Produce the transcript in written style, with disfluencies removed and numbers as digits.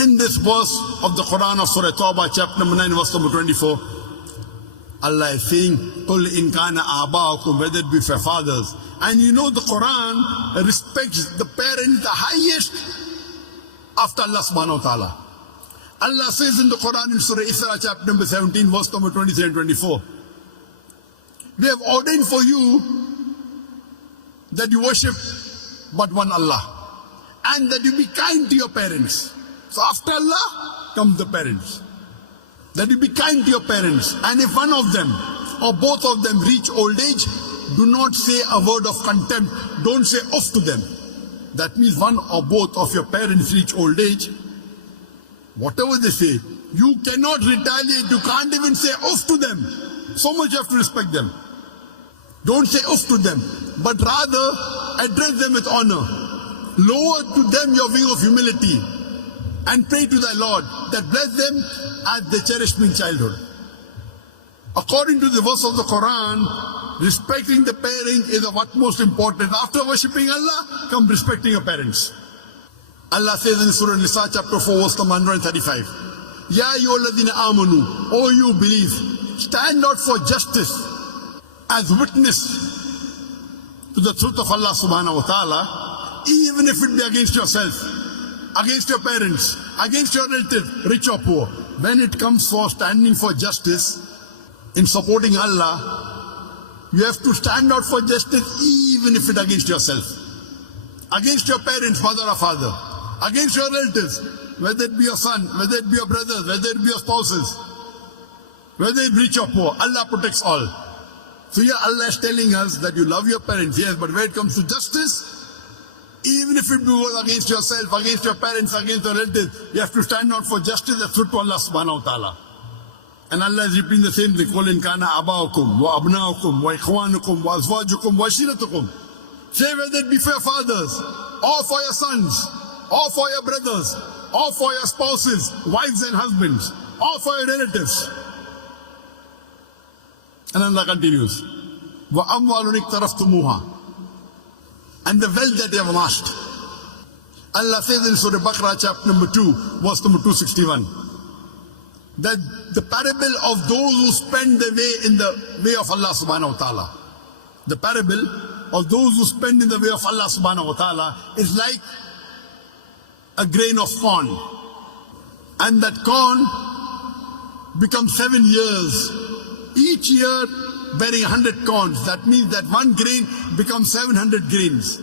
In this verse of the Quran of Surah Tawbah, chapter number 9, verse number 24, Allah is saying, قُلْ إِنْ كَانَ آبَاؤُكُمْ, whether it be for fathers. And you know the Quran respects the parent the highest after Allah subhanahu wa ta'ala. Allah says in the Quran in Surah Isra, chapter number 17, verse number 23 and 24, we have ordained for you that you worship but one Allah, and that you be kind to your parents. So after Allah comes the parents. That you be kind to your parents, and if one of them or both of them reach old age, do not say a word of contempt. Don't say off to them. That means one or both of your parents reach old age, whatever they say, you cannot retaliate. You can't even say off to them. So much you have to respect them. Don't say off to them, but rather address them with honor. Lower to them your wing of humility and pray to thy Lord that bless them as they cherished me in childhood. According to the verse of the Quran, respecting the parents is of utmost importance. After worshipping Allah, come respecting your parents. Allah says in Surah Nisa chapter 4 verse number 135, Ya ayyuhalladhina amanu, O you believe, stand out for justice as witness to the truth of Allah subhanahu wa ta'ala, even if it be against yourself, against your parents, against your relatives, rich or poor. When it comes for standing for justice in supporting Allah, you have to stand out for justice even if it against yourself, against your parents, mother or father, against your relatives, whether it be your son, whether it be your brothers, whether it be your spouses, whether it be rich or poor. Allah protects all. So here Allah is telling us that you love your parents, yes, but when it comes to justice, even if it goes against yourself, against your parents, against your relatives, you have to stand out for justice. That's true to Allah subhanahu wa ta'ala. And Allah is repeating the same thing. قُلْ إِنْ كَانَ أَبَاؤُكُمْ وَأَبْنَاؤُكُمْ وَإِخْوَانُكُمْ وَأَزْوَاجُكُمْ وَعَشِيرَتُكُمْ. Say whether it be for your fathers, or for your sons, or for your brothers, or for your spouses, wives and husbands, or for your relatives. And Allah continues, وَأَمْوَالٌ اقْتَرَفْتُمُوهَا, and the wealth that you have amassed. Allah says in Surah Baqarah chapter number 2, verse number 261, that the parable of those who spend their way in the way of Allah subhanahu wa ta'ala, the parable of those who spend in the way of Allah subhanahu wa ta'ala is like a grain of corn, and that corn becomes 7 years, each year bearing 100 corns. That means that one grain becomes 700 grains.